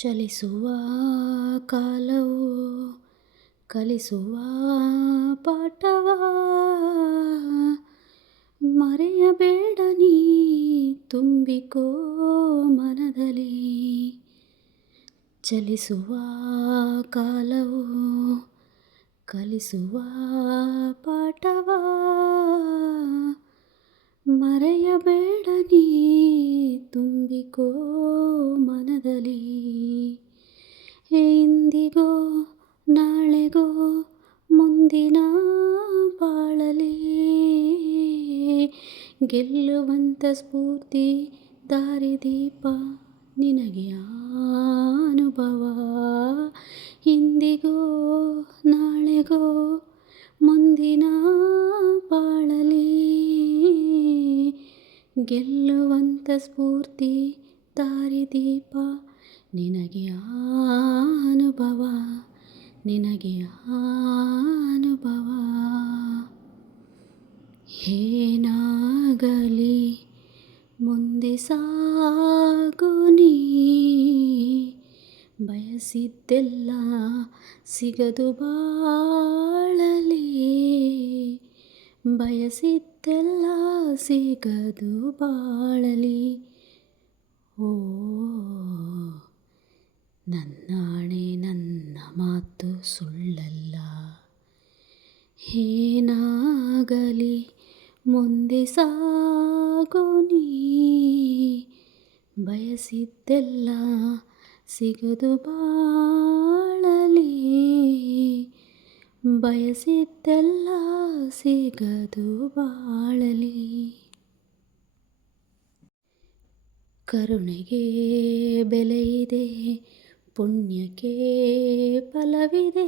ಚಲಿಸುವ ಕಾಲವು ಕಲಿಸುವ ಪಾಠವ ಮರೆಯಬೇಡ ನೀ ತುಂಬಿಕೋ ಮನದಲ್ಲಿ. ಚಲಿಸುವ ಕಾಲವು ಕಲಿಸುವ ಪಾಠವ ಮರೆಯಬೇಡ ನೀ ತುಂಬಿಕೋ ಮನದಲ್ಲಿ. ಇಂದಿಗೋ ನಾಳೆಗೋ ಮುಂದಿನ ಬಾಳಲಿ ಗೆಲ್ಲುವಂಥ ಸ್ಫೂರ್ತಿ ದಾರಿದೀಪ ನಿನಗೆ ಅನುಭವ. ಇಂದಿಗೋ ನಾಳೆಗೋ ಮುಂದಿನ ಬಾಳಲಿ ಗೆಲ್ಲುವಂಥ ಸ್ಫೂರ್ತಿ ದಾರಿದೀಪ ನಿನಗೆ ಅನುಭವ, ನಿನಗೆ ಅನುಭವ. ಏನಾಗಲಿ ಮುಂದೆ ಸಾಗು ನೀ, ಬಯಸಿದ್ದೆಲ್ಲ ಸಿಗದು ಬಾಳಲಿ, ಬಯಸಿದ್ದೆಲ್ಲ ಸಿಗದು ಬಾಳಲಿ. ಓ ನನ್ನಾಣೆ ನನ್ನ ಮಾತು ಸುಳ್ಳಲ್ಲ. ಏನಾಗಲಿ ಮುಂದೆ ಸಾಗು ನೀ, ಬಯಸಿದ್ದೆಲ್ಲ ಸಿಗದು ಬಾಳಲಿ, ಬಯಸಿದ್ದೆಲ್ಲ ಸಿಗದು ಬಾಳಲಿ. ಕರುಣೆಗೆ ಬೆಲೆಯಿದೆ, ಪುಣ್ಯಕ್ಕೆ ಫಲವಿದೆ.